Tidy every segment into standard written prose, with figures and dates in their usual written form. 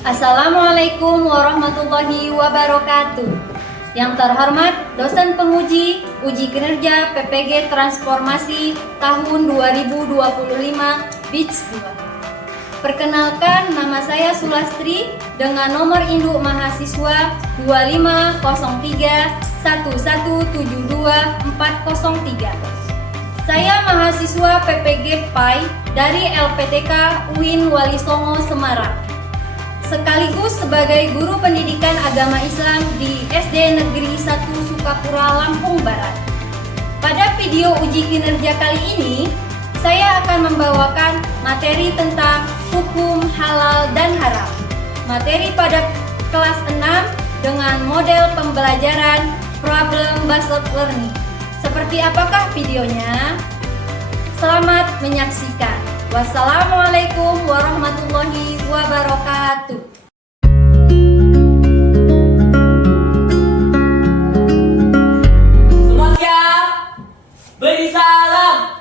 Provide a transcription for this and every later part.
Assalamualaikum warahmatullahi wabarakatuh. Yang terhormat dosen penguji uji kinerja PPG Transformasi tahun 2025 Batch 2. Perkenalkan, nama saya Sulastri dengan nomor induk mahasiswa 25031172403. Saya mahasiswa PPG PAI dari LPTK UIN Wali Songo Semarang, sekaligus sebagai guru pendidikan agama Islam di SD Negeri 1 Sukapura, Lampung Barat. Pada video uji kinerja kali ini, saya akan membawakan materi tentang hukum halal dan haram. Materi pada kelas 6 dengan model pembelajaran problem-based learning. Seperti apakah videonya? Selamat menyaksikan. Wassalamualaikum warahmatullahi wabarakatuh. Semua siap? Beri salam.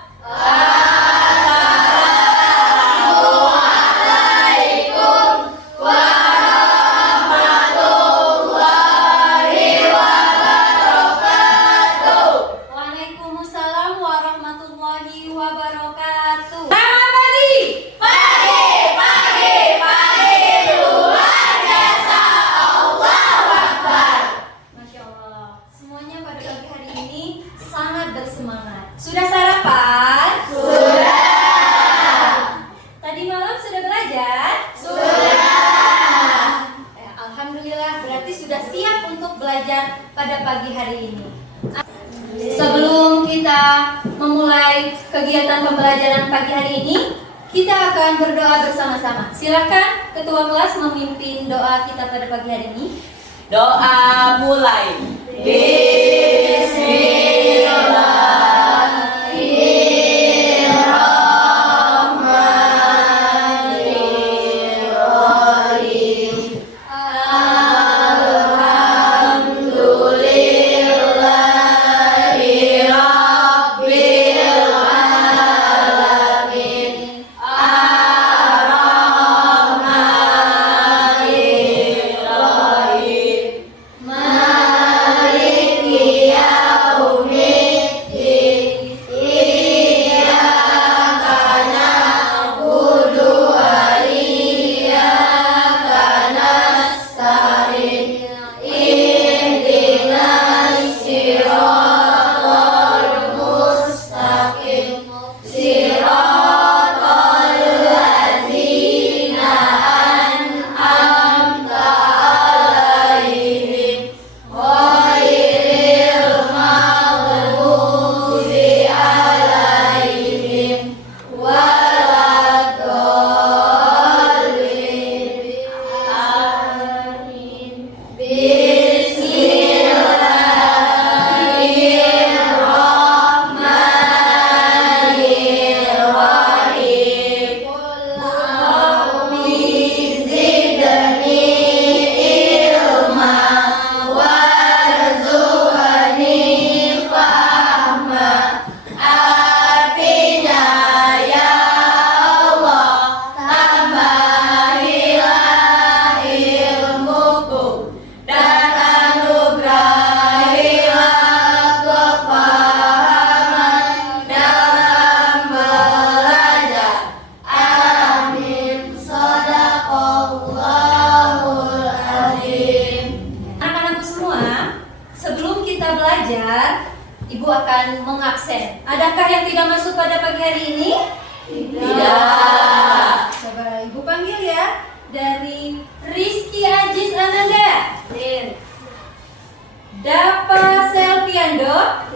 Waalaikumsalam warahmatullahi wabarakatuh. Selamat pagi. Luar biasa. Allahu Akbar. Masya Allah, semuanya pada pagi hari ini sangat bersemangat. Sudah sarapan? Sudah. Tadi malam sudah belajar? Sudah. Alhamdulillah, berarti sudah siap untuk belajar pada pagi hari ini. Sebelum kita memulai kegiatan pembelajaran pagi hari ini, kita akan berdoa bersama-sama. Silakan ketua kelas memimpin doa kita pada pagi hari ini. Doa mulai. Anak-anakku semua, sebelum kita belajar, Ibu akan mengabsen. Adakah yang tidak masuk pada pagi hari ini? Tidak. Coba Ibu panggil ya. Dari Rizky Ajis Ananda. Dapa Selviando.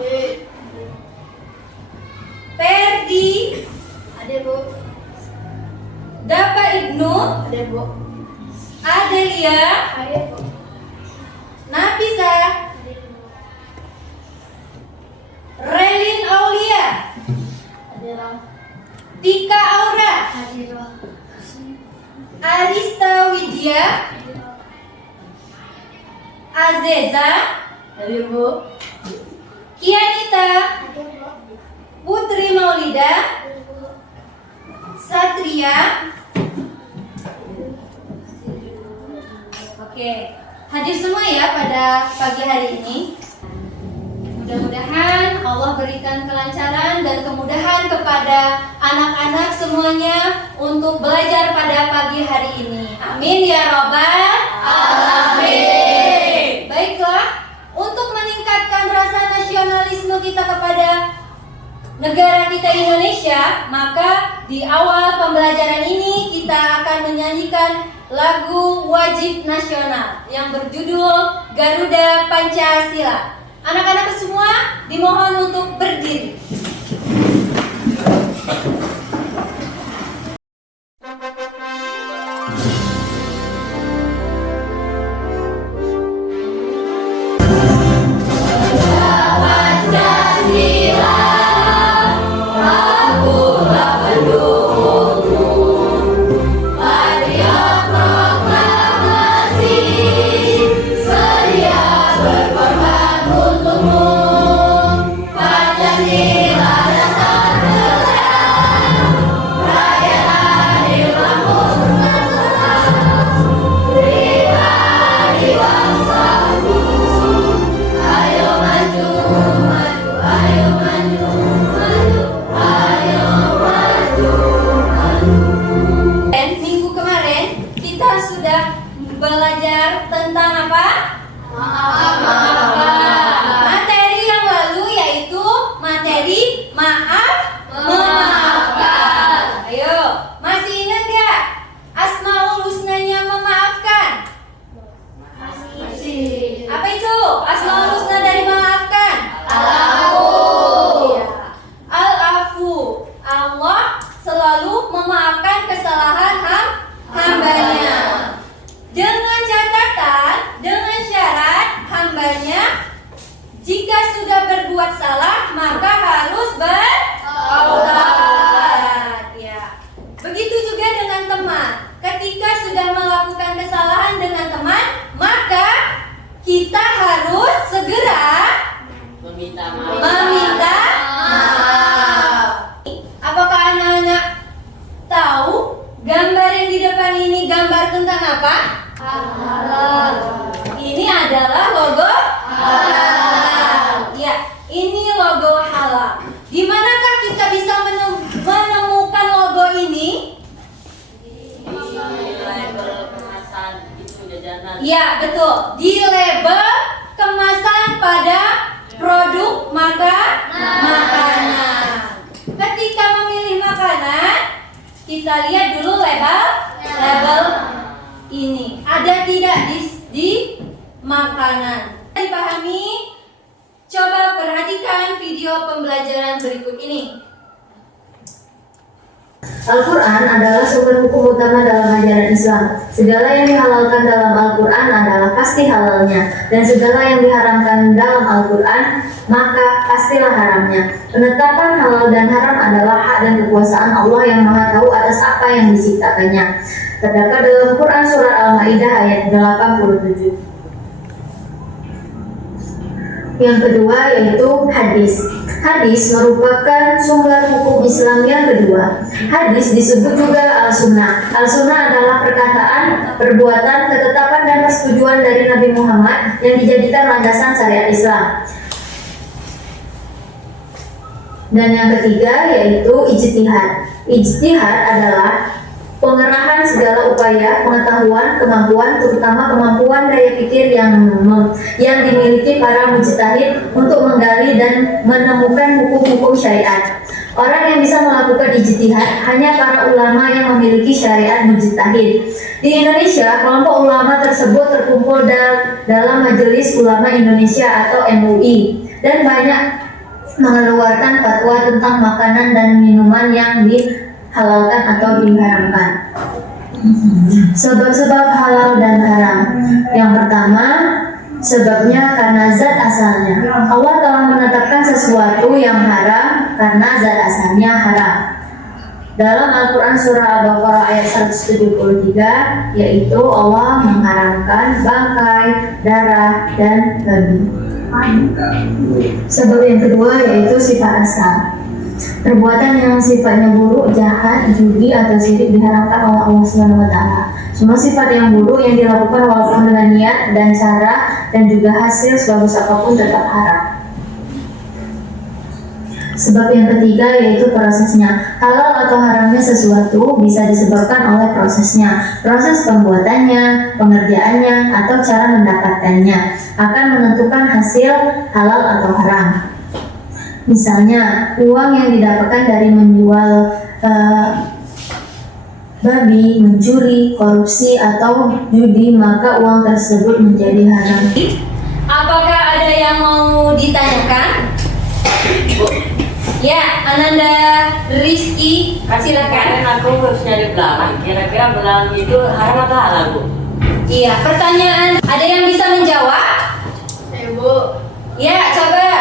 Perdi. Ada Bu. Dapa Ibnu. Ada Bu. Adelia. Ada Bu. Nafisa. Ada Bu. Relin Aulia. Ada Ram. Tika Aura. Ada Ram. Arista Widya. Ada Ram. Azeza. Dari Bu. Kianita. Ada Bu. Putri Maulida. Ada Bu. Satria. Oke, hadir semua ya pada pagi hari ini. Mudah-mudahan Allah berikan kelancaran dan kemudahan kepada anak-anak semuanya untuk belajar pada pagi hari ini. Amin ya Rabbal Alamin. Baiklah, untuk meningkatkan rasa nasionalisme kita kepada negara kita Indonesia, maka di awal pembelajaran ini kita akan menyanyikan lagu wajib nasional yang berjudul Garuda Pancasila. Anak-anak semua dimohon untuk berdiri. Belajar tentang apa? Materi yang lalu yaitu materi maaf memaafkan. Ayo, masih ingat gak Asmaul Husnanya memaafkan? Masih. Apa itu Asmaul Husna dari memaafkan? Iya. Al-Afu. Allah selalu memaafkan kesalahan hambanya. Dengan catatan, dengan syarat hambanya jika sudah berbuat salah maka harus bertaubat. Ya. Begitu juga dengan teman. Ketika sudah melakukan kesalahan dengan teman, maka kita harus segera Meminta maaf. Apakah anak-anak tahu gambar yang di depan ini gambar tentang apa? Halal. Ini adalah logo halal. Ya, ini logo halal. Di manakah kita bisa menemukan logo ini? Di label kemasan itu jajanan. Ya, betul. Di label kemasan pada produk makanan. Ketika memilih makanan, kita lihat dulu label ini ada tidak di makanan. Dipahami? Coba perhatikan video pembelajaran berikut ini. Al-Quran adalah sumber hukum utama dalam ajaran Islam. Segala yang dihalalkan dalam Al-Quran adalah pasti halalnya, dan segala yang diharamkan dalam Al-Quran maka pastilah haramnya. Penetapan halal dan haram adalah hak dan kekuasaan Allah yang Maha Tahu atas apa yang diciptakannya. Terdapat dalam Quran Surah Al-Ma'idah ayat 87. Yang kedua yaitu hadis. Hadis merupakan sumber hukum Islam yang kedua. Hadis disebut juga al-sunnah. Al-sunnah adalah perkataan, perbuatan, ketetapan dan persetujuan dari Nabi Muhammad yang dijadikan landasan syariat Islam. Dan yang ketiga yaitu ijtihad. Ijtihad adalah pengerahan segala upaya, pengetahuan, kemampuan, terutama kemampuan daya pikir yang dimiliki para mujtahid untuk menggali dan menemukan hukum-hukum syariat. Orang yang bisa melakukan ijtihad hanya para ulama yang memiliki syariat mujtahid. Di Indonesia, kelompok ulama tersebut terkumpul dalam Majelis Ulama Indonesia atau MUI dan banyak mengeluarkan fatwa tentang makanan dan minuman yang dihalalkan atau diharamkan. Sebab-sebab halal dan haram. Yang pertama, sebabnya karena zat asalnya. Allah telah menetapkan sesuatu yang haram karena zat asalnya haram. Dalam Al-Quran Surah Al-Baqarah ayat 173, yaitu Allah mengharamkan bangkai, darah, dan babi. Sebab yang kedua yaitu sifat asal. Perbuatan yang sifatnya buruk, jahat, judi atau syirik diharamkan oleh Allah SWT. Semua sifat yang buruk yang dilakukan walaupun dengan niat dan cara dan juga hasil sebagus apapun tetap haram. Sebab yang ketiga yaitu prosesnya. Halal atau haramnya sesuatu bisa disebabkan oleh prosesnya. Proses pembuatannya, pengerjaannya, atau cara mendapatkannya akan menentukan hasil halal atau haram. Misalnya, uang yang didapatkan dari menjual babi, mencuri, korupsi, atau judi, maka uang tersebut menjadi haram. Apakah ada yang mau ditanyakan? Ya, Ananda Rizky, silakan. Kemarin aku harus nyari belalang. Kira-kira belalang itu haram atau halal, Bu? Iya, pertanyaan ada yang bisa menjawab? Ibu, Ya, coba.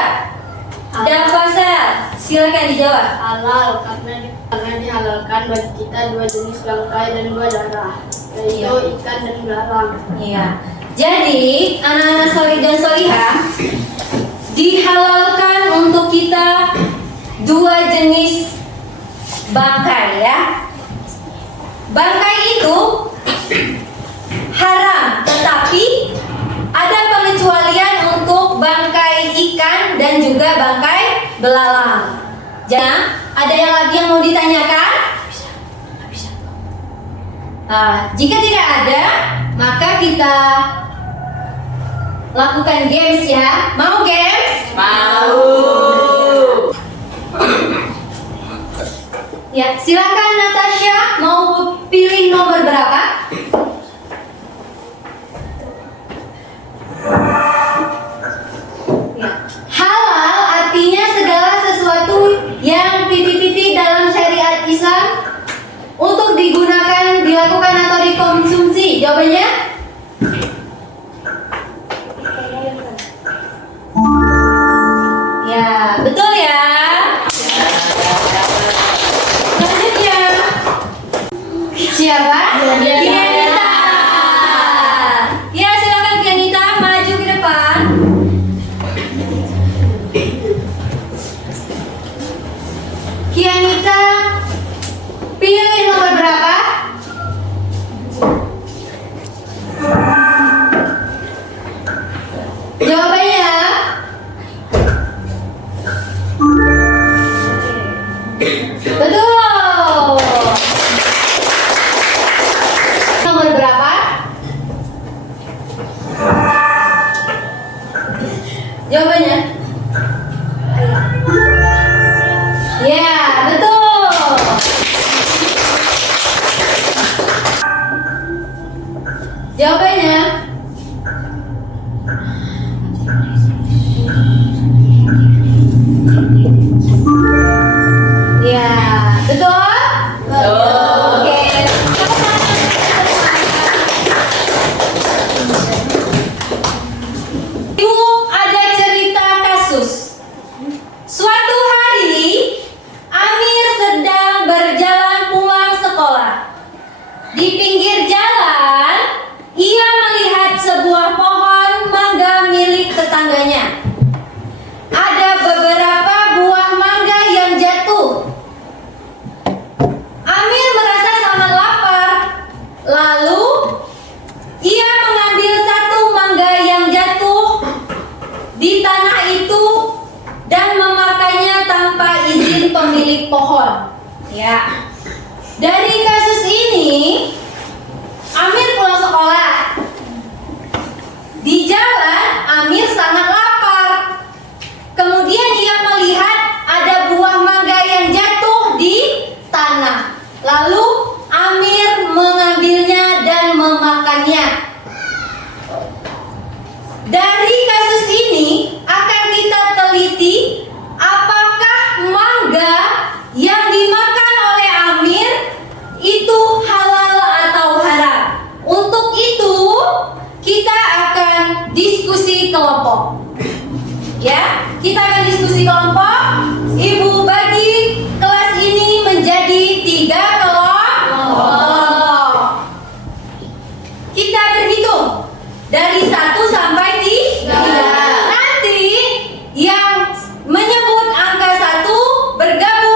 Dafasar, silakan dijawab. halal karena dihalalkan bagi kita dua jenis bangkai dan dua darah, yaitu Iya. ikan dan belalang. Iya. Jadi, anak-anak solih dan solihah dihalalkan untuk kita dua jenis bangkai ya. Bangkai itu haram, tetapi ada pengecualian untuk bangkai ikan dan juga bangkai belalang. Jangan, ada yang lagi yang mau ditanyakan? Nah, jika tidak ada, maka kita lakukan games ya. Mau games? Mau. Ya, silakan Natasha, mau pilih nomor berapa? Ya. Halal artinya segala sesuatu yang titik-titik dalam syariat Islam untuk digunakan, dilakukan atau dikonsumsi. Jawabannya? Ya, betul ya. Selanjutnya, siapa? Kianita. Ya, silakan Kianita maju ke depan. Kianita, pilih nomor berapa? Jawabannya? Betul. Nomor berapa? Jawabannya? Ya, betul. Jawabannya? Ya, betul? Oke. Ibu, ada cerita kasus. Suatu hari, Amir sedang berjalan pulang sekolah. Di pinggir jalan, ia melihat sebuah pohon mangga milik tetangganya. Ada beberapa buah mangga yang jatuh. Amir merasa sangat lapar. Lalu ia mengambil satu mangga yang jatuh di tanah itu dan memakannya tanpa izin pemilik pohon. Ya. Dari kasus ini, Amir pulang sekolah. Di jalan, Amir sangat lapar. Kemudian ia melihat ada buah mangga yang jatuh di tanah. Lalu Amir mengambilnya dan memakannya. Dari kasus ini akan kita teliti apakah mangga yang dimakan oleh Amir itu halal atau haram. Untuk itu kita akan diskusi kelompok. Ya, kita akan diskusi kelompok. Ibu bagi kelas ini menjadi 3 kelompok. Kita berhitung dari 1 sampai 3. Nanti yang menyebut angka 1 bergabung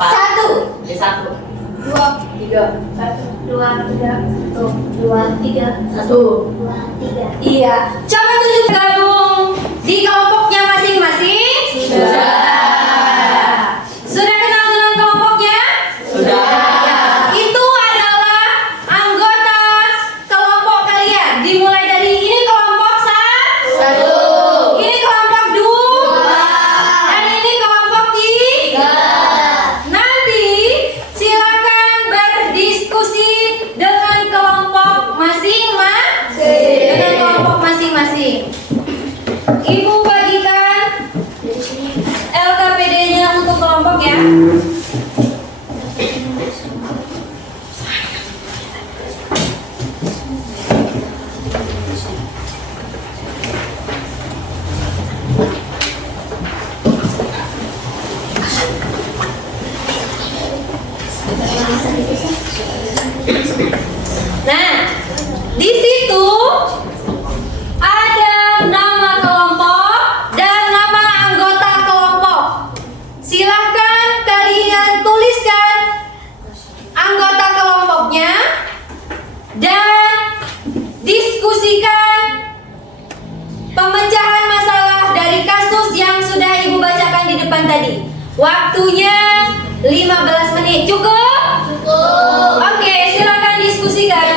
4. 1. 1. 2, 3, 1, 2, 3, 1, 2, 3, 1. 2, 3. Iya. Coba tunjuk gabung di kelompoknya masing-masing. Sudah. Sudah kenal dengan kelompoknya? Sudah. Ya, itu adalah anggota kelompok kalian. Dimulai dari ini kelompok 1. Ini kelompok 2. Dan ini kelompok 3. Nanti silakan berdiskusi dengan kelompok masing-masing. Dengan kelompok masing-masing. Ibu bagikan LKPD-nya untuk kelompok ya. Nah, di situ ada nama kelompok dan nama anggota kelompok. Silahkan kalian tuliskan anggota kelompoknya dan diskusikan pemecahan masalah dari kasus yang sudah Ibu bacakan di depan tadi. Waktunya 15 menit. Cukup? Oke, silakan diskusikan.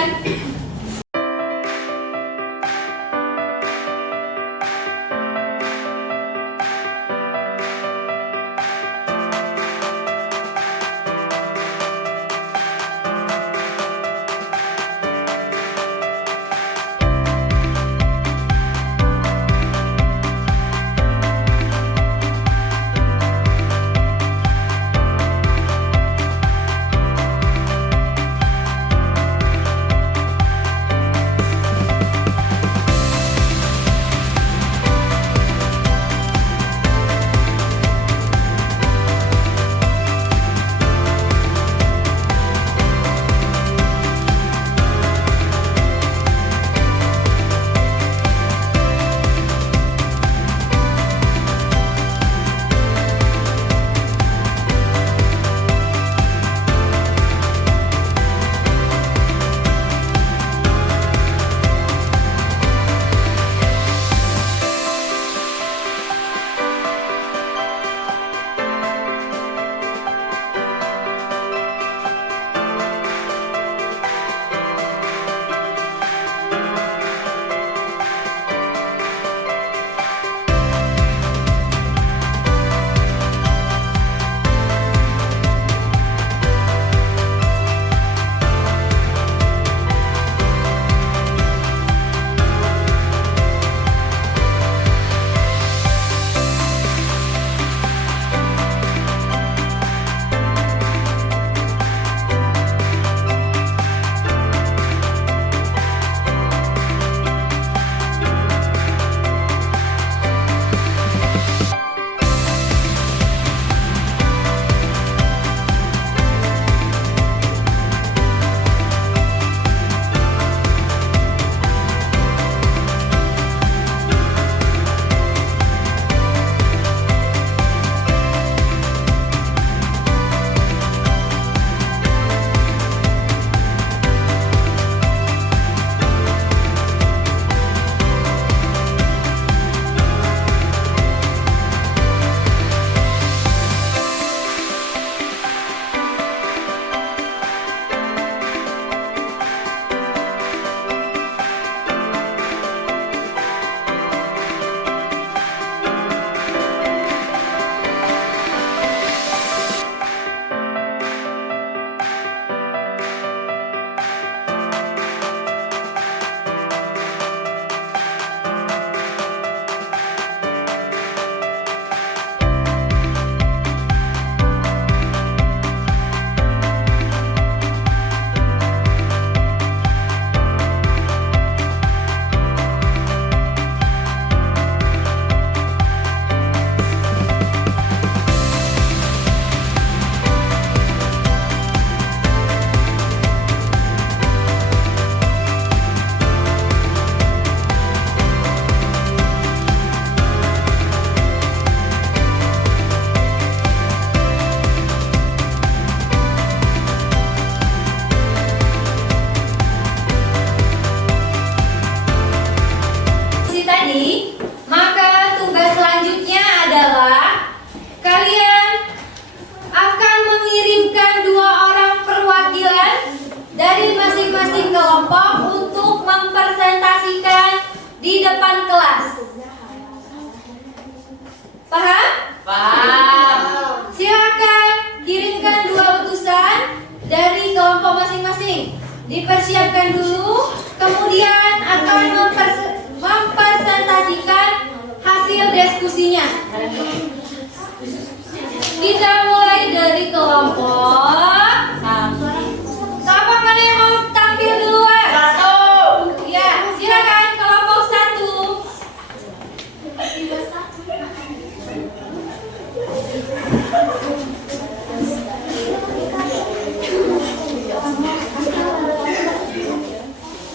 dipersiapkan dulu, kemudian akan mempresentasikan hasil diskusinya. Kita mulai dari kelompok. Kelompok mana yang mau tampil duluan? Satu. Ya, silakan kelompok 1.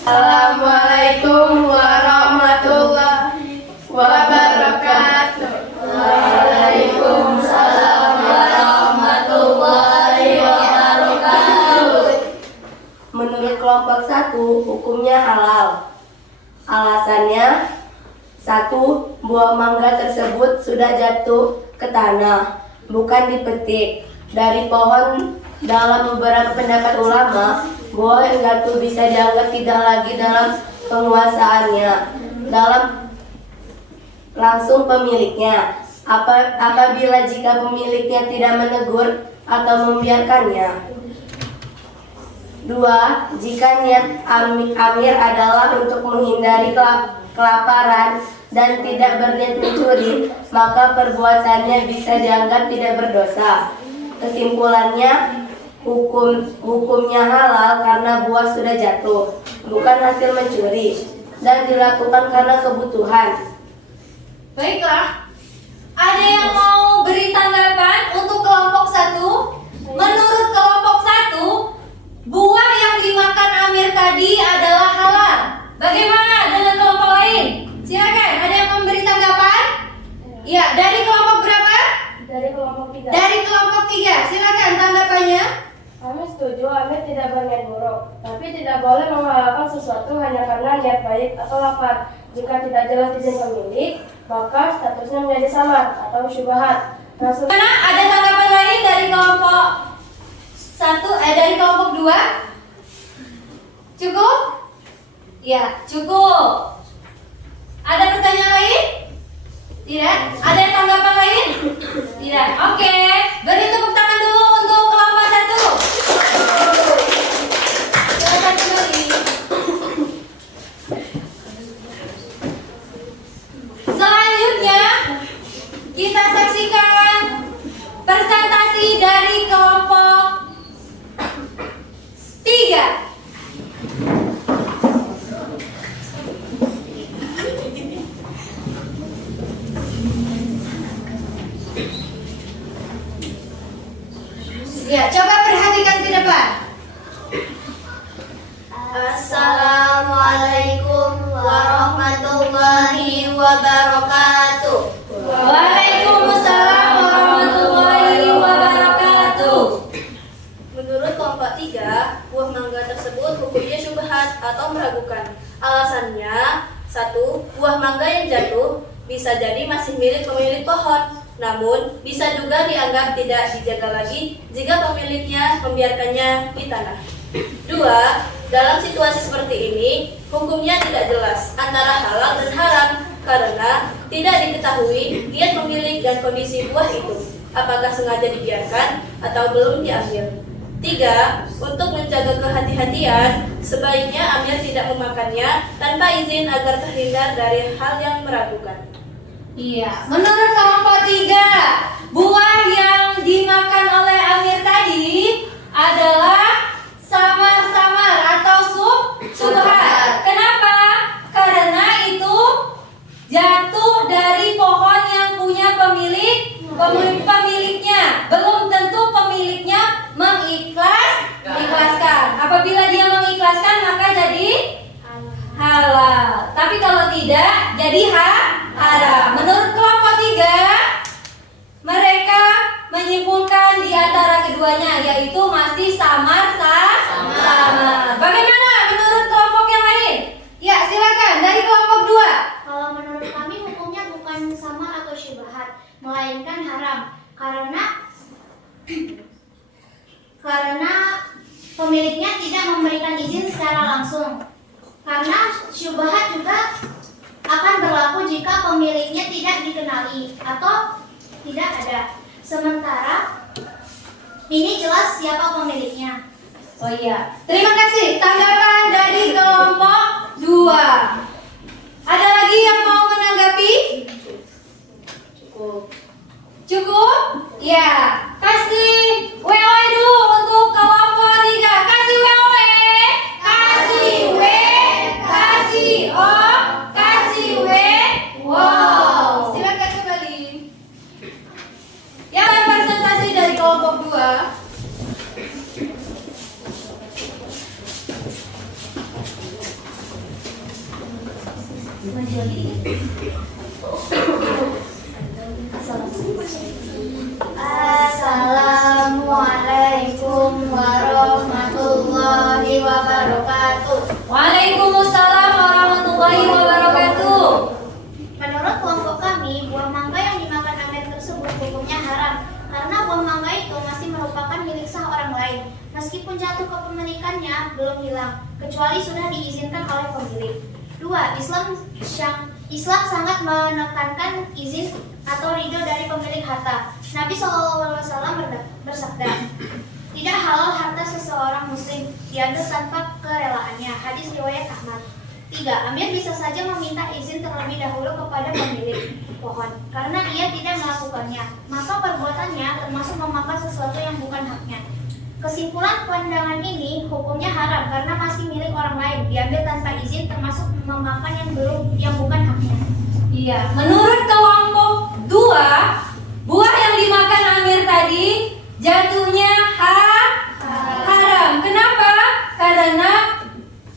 Assalamualaikum warahmatullahi wabarakatuh. Waalaikumsalam warahmatullahi wabarakatuh. Menurut kelompok 1, hukumnya halal. Alasannya, 1. Buah mangga tersebut sudah jatuh ke tanah, bukan dipetik dari pohon. Dalam beberapa pendapat ulama, buah yang jatuh bisa dianggap tidak lagi dalam penguasaannya, dalam langsung pemiliknya. Apabila jika pemiliknya tidak menegur atau membiarkannya. 2. Jika niat Amir adalah untuk menghindari kelaparan dan tidak berniat mencuri, maka perbuatannya bisa dianggap tidak berdosa. Kesimpulannya, hukumnya halal karena buah sudah jatuh, bukan hasil mencuri, dan dilakukan karena kebutuhan. Baiklah, ada yang mau beri tanggapan untuk kelompok 1? Menurut kelompok 1, buah yang dimakan Amir tadi adalah halal. Bagaimana dengan kelompok lain? Silakan, ada yang memberi tanggapan? Ya, dari kelompok berapa? Dari kelompok 3. Dari kelompok 3, silakan tanggapannya. Kami setuju Amir tidak berniat buruk, tapi tidak boleh menghalalkan sesuatu hanya karena niat baik atau lapar. Jika tidak jelas izin pemilik, maka statusnya menjadi samar atau syubhat. Mana ada tanggapan lain dari kelompok 1, dari kelompok 2? Cukup? Ya, cukup. Ada pertanyaan lain? Tidak? Ada tanggapan lain? Tidak. Oke, beri tepuk tangan dulu untuk kelompok 1. Silakan kembali. Selanjutnya kita saksikan presentasi dari kelompok 3. Ya, coba perhatikan ke depan. Assalamualaikum warahmatullahi wabarakatuh. Waalaikumsalam warahmatullahi wabarakatuh. Menurut kelompok 3, buah mangga tersebut hukumnya syubhat atau meragukan. Alasannya, 1. Buah mangga yang jatuh bisa jadi masih milik pemilik pohon, namun bisa juga dianggap tidak dijaga lagi jika pemiliknya membiarkannya di tanah. 2. Dalam situasi seperti ini, hukumnya tidak jelas antara halal dan haram karena tidak diketahui niat pemilik dan kondisi buah itu, apakah sengaja dibiarkan atau belum diambil. 3. Untuk menjaga kehati-hatian, sebaiknya Amir tidak memakannya tanpa izin agar terhindar dari hal yang meragukan. Iya, menurut kelompok 3, buah yang dimakan oleh Amir tadi adalah samar-samar atau syubhat. Kenapa? Karena itu jatuh dari pohon yang punya pemiliknya. Belum tentu pemiliknya mengikhlaskan. Apabila dia mengikhlaskan maka jadi halal. Tapi kalau tidak jadi haram. Menurut kelompok 3, mereka menyimpulkan di antara keduanya yaitu masih samar. Bagaimana menurut kelompok yang lain? Ya, silakan dari kelompok 2. Kalau menurut kami hukumnya bukan samar atau syubhat, melainkan haram karena pemiliknya tidak memberikan izin secara langsung. Karena syubhat juga akan berlaku jika pemiliknya tidak dikenali atau tidak ada. Sementara ini jelas siapa pemiliknya. Oh iya, terima kasih. Tanggapan dari kelompok 2. Ada lagi yang mau menanggapi? Cukup? Ya. Kasih WOE dulu untuk kelompok 3. Kasih WOE. Kasih W. Kasih O. Kasih W. Wow. Silakan kembali. Yang presentasi dari kelompok 2. Assalamualaikum warahmatullahi wabarakatuh. Waalaikumsalam warahmatullahi wabarakatuh. Menurut kelompok kami, buah mangga yang dimakan Amir tersebut hukumnya haram karena buah mangga itu masih merupakan milik sah orang lain. Meskipun jatuh ke pemilikannya belum hilang, kecuali sudah diizinkan oleh pemilik. 2. Islam sangat menekankan izin atau ridho dari pemilik harta. Nabi SAW bersabda, tidak halal harta seseorang muslim diambil tanpa kerelaannya. Hadis riwayat Ahmad. 3. Amir bisa saja meminta izin terlebih dahulu kepada pemilik pohon karena ia tidak melakukannya, maka perbuatannya termasuk memakan sesuatu yang bukan haknya. Kesimpulan pandangan ini hukumnya haram karena masih milik orang lain, diambil tanpa izin termasuk memakan yang bukan haknya. Iya, menurut kelompok 2, buah yang dimakan Amir tadi jatuhnya haram. Kenapa? Karena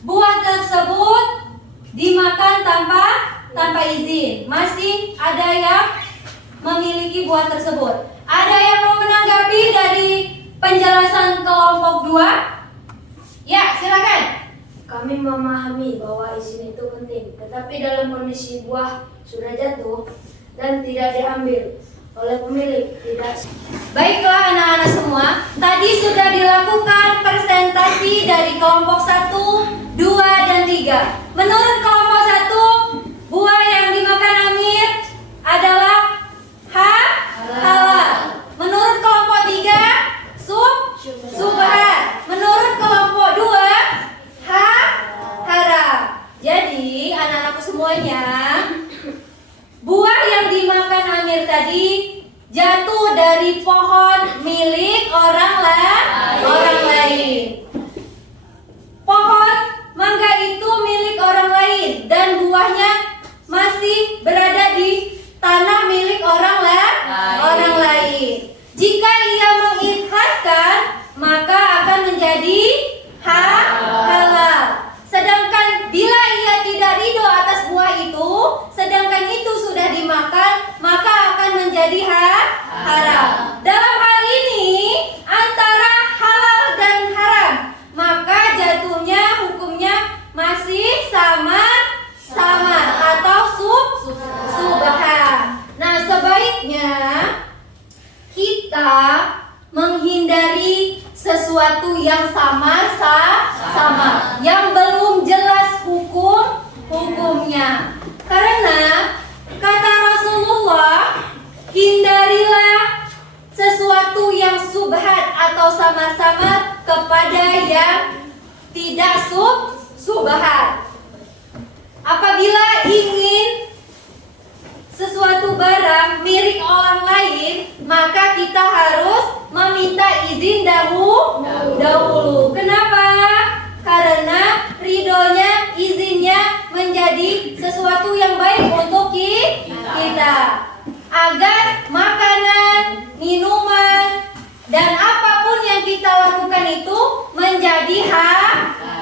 buah tersebut dimakan tanpa izin. Masih ada yang memiliki buah tersebut. Ada yang mau menanggapi dari penjelasan kelompok 2? Ya, silakan. Kami memahami bahwa izin itu penting, tetapi dalam kondisi buah sudah jatuh dan tidak diambil oleh pemilik, tidak. Baiklah anak-anak semua, tadi sudah dilakukan presentasi dari kelompok 1, 2, dan 3. Menurut kelompok 1, buah yang dimakan Amir adalah halal. Menurut kelompok 3, subhat. Menurut kelompok 2, haram. Jadi anak-anakku semuanya, buah yang dimakan Amir tadi jatuh dari pohon milik orang lain. Pohon mangga itu milik orang lain dan buahnya masih berada di tanah milik orang lain. Jika ia mengikhlaskan, maka akan menjadi halal. Sedangkan bila ia tidak ridho atas buah itu, sedangkan itu sudah dimakan, maka akan menjadi haram. Dalam hal ini antara halal dan haram, maka jatuhnya hukumnya masih sama atau subhat. Nah, sebaiknya kita menghindari sesuatu yang sama, yang belum jelas hukumnya. Karena kata Rasulullah, hindarilah sesuatu yang subhat atau samar-samar kepada yang tidak subhat. Apabila ingin sesuatu barang milik orang lain, maka kita harus meminta izin dahulu. Kenapa? Karena ridhonya, izinnya menjadi sesuatu yang baik untuk kita, agar makanan, minuman, dan apapun yang kita lakukan itu menjadi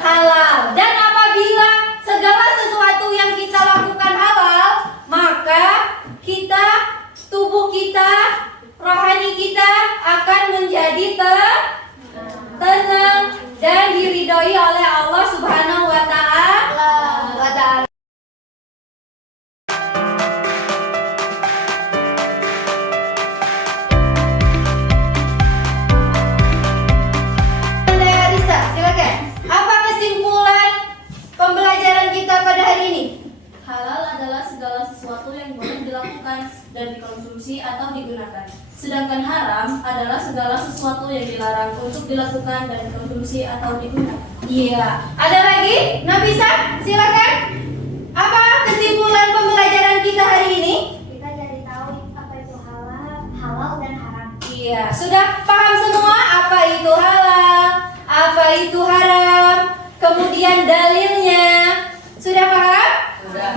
halal. Dan apabila segala sesuatu yang kita lakukan halal, maka tubuh kita, rohani kita akan menjadi tenang dan diridhoi oleh Allah Subhanahu wa Ta'ala. Risa, silakan. Apa kesimpulan pembelajaran kita pada hari ini? Halal adalah segala sesuatu yang boleh dilakukan dan dikonsumsi atau digunakan. Sedangkan haram adalah segala sesuatu yang dilarang untuk dilakukan dan dikonsumsi atau digunakan. Iya. Ada lagi? Nafisa, silakan. Apa kesimpulan pembelajaran kita hari ini? Kita jadi tahu apa itu halal dan haram. Iya. Sudah paham semua apa itu halal, apa itu haram, kemudian dalilnya. Sudah paham? Sudah.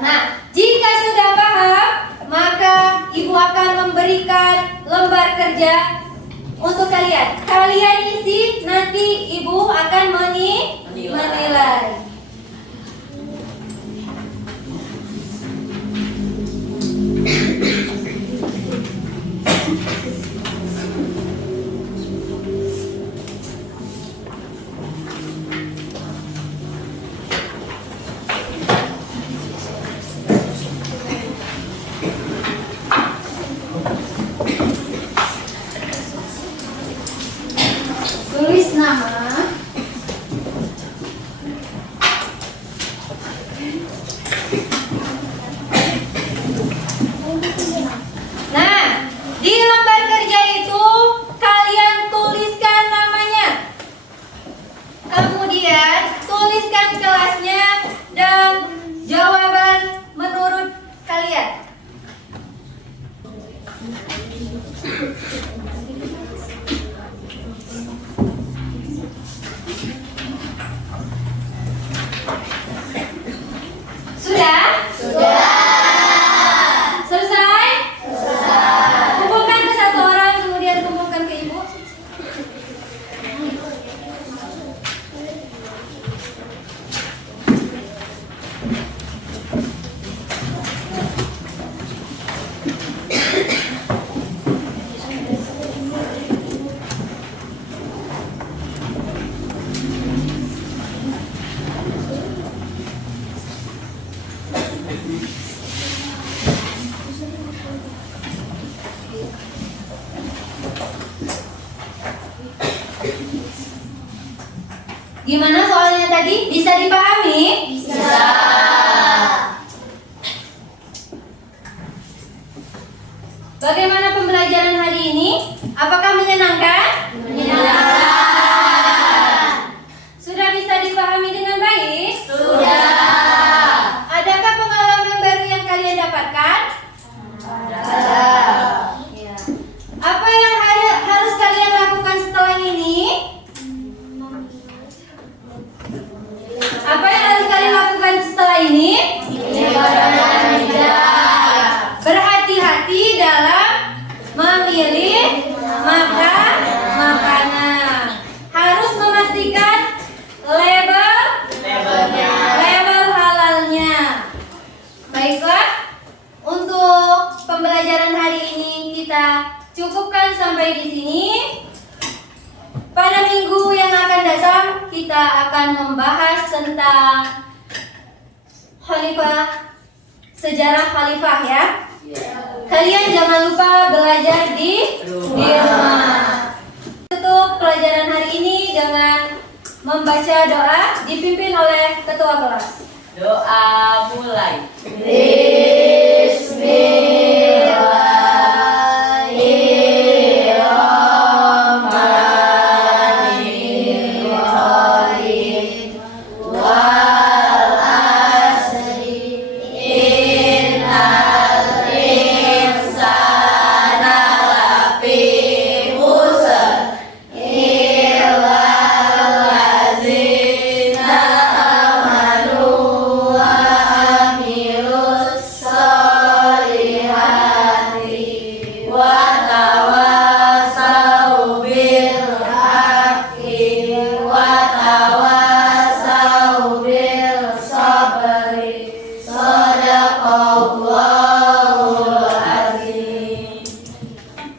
Nah, jika sudah paham, maka Ibu akan memberikan lembar kerja untuk kalian. Kalian isi, nanti Ibu akan menilai. Tulis nama. Nah, di lembar kerja itu kalian tuliskan namanya. Kemudian tuliskan kelasnya dan jawaban menurut kalian. Sudah? Selesai? Kumpulkan ke satu orang, kemudian kumpulkan ke Ibu. Gimana soalnya tadi? Bisa dipahami? Bisa. Bagaimana pembelajaran hari ini? Apakah menyenangkan? Menyenangkan. Sudah bisa dipahami dengan baik? Sudah. Adakah pengalaman baru yang kalian dapatkan? Ada. Ya. Apa yang harus kalian lakukan setelah ini? Apa yang harus kalian lakukan setelah ini? Berhati-hati dalam memilih makanan. Harus memastikan label halalnya. Baiklah, untuk pembelajaran hari ini kita cukupkan sampai di sini. Pada minggu yang akan datang kita akan membahas tentang sejarah khalifah ya. Kalian jangan lupa belajar di rumah. Tutup pelajaran hari ini dengan membaca doa dipimpin oleh ketua kelas. Doa mulai.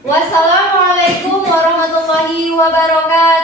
Wassalamualaikum warahmatullahi wabarakatuh.